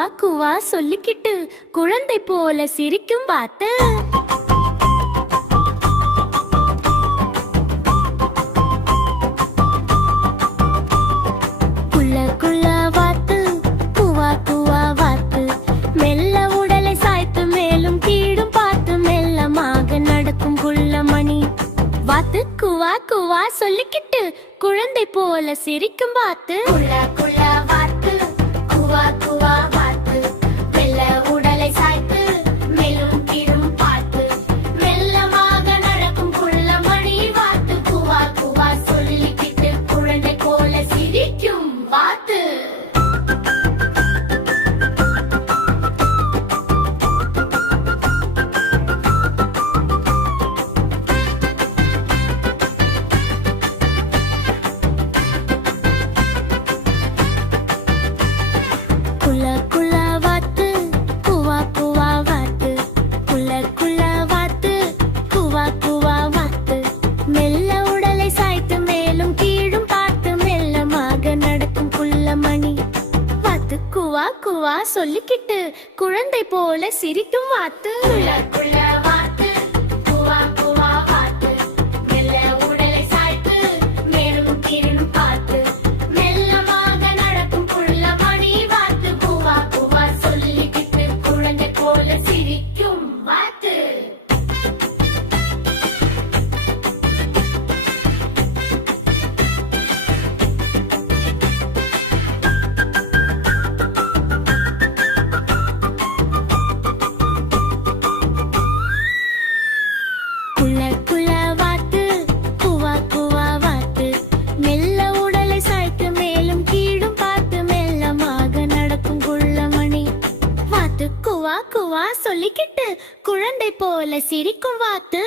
குவா குவா சொல்லிக்கிட்டு குழந்தை போல சிரிக்கும் வாத்து. குள்ள குள்ள வாத்து குவா குவா வாத்து, மெல்ல உடலை சாய்த்து மேலும் கீழும் பார்த்து மெல்லமாக நடக்கும் குள்ளமணி வாத்து. குவா குவா சொல்லிக்கிட்டு குழந்தை போல சிரிக்கும் வாத்து. குள்ள குள்ள வாத்து குவா குவா வாத்து, மெல்ல உடலை சாய்த்து மேலும் கீழும் பார்த்து மெல்லமாக நடக்கும் குள்ளமணி வாத்து. குவா குவா சொல்லிக்கிட்டு குழந்தை போல சிரிக்கும் வாத்து. குள்ள குள்ள வாத்து குவா குவா வாத்து, குள்ள குள்ள வாத்து குவா குவா வாத்து, மெல்ல உடலை சாய்த்து மேலும் கீழும் பார்த்து மெல்லமாக நடக்கும் குள்ளமணி வாத்து. குவா குவா சொல்லிக்கிட்டு குழந்தை போல சிரிக்கும் வாத்து. குள்ள குள்ள வாத்து குவா குவா வாத்து, மெல்ல உடலை சாய்த்து மேலும் கீழும் பார்த்து மெல்லமாக நடக்கும் குள்ளமணி வாத்து. குவா குவா சொல்லிக்கிட்டு குழந்தை போல சிரிக்கும் வாத்து. குள்ள குள்ள வாத்து குவா குவா வாத்து, மெல்ல உடலை சாய்த்து மேலும் கீழும் பார்த்து மெல்லமாக நடக்கும் குள்ளமணி வாத்து. குவா குவா சொல்லிக்கிட்டு குழந்தை போல சிரிக்கும் வாத்து.